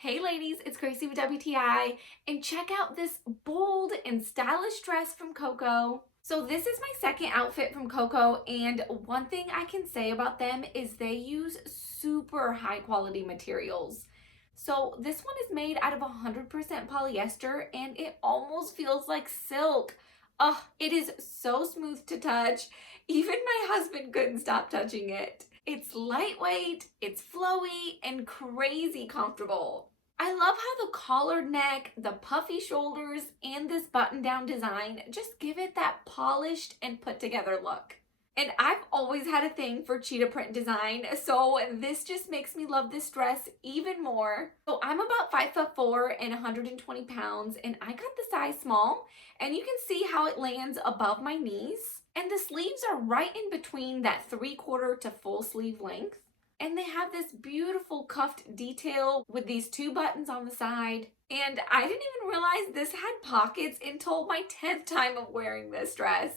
Hey ladies, it's Gracie with WTI, and check out this bold and stylish dress from Coco. So this is my second outfit from Coco, and one thing I can say about them is they use super high quality materials. So this one is made out of 100% polyester, and it almost feels like silk. Oh, it is so smooth to touch. Even my husband couldn't stop touching it. It's lightweight, it's flowy, and crazy comfortable. I love how the collared neck, the puffy shoulders, and this button-down design just give it that polished and put together look. And I've always had a thing for cheetah print design, so this just makes me love this dress even more. So I'm about 5'4" and 120 pounds, and I got the size small, and you can see how it lands above my knees. And the sleeves are right in between that 3/4 to full sleeve length. And they have this beautiful cuffed detail with these 2 buttons on the side. And I didn't even realize this had pockets until my 10th time of wearing this dress.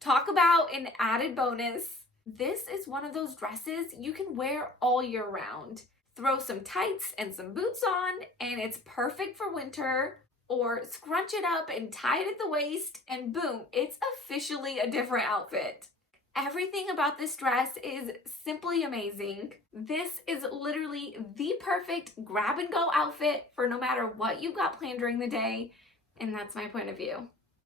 Talk about an added bonus. This is one of those dresses you can wear all year round. Throw some tights and some boots on, and it's perfect for winter. Or scrunch it up and tie it at the waist, and boom, it's officially a different outfit. Everything about this dress is simply amazing. This is literally the perfect grab and go outfit for no matter what you've got planned during the day, and that's my point of view.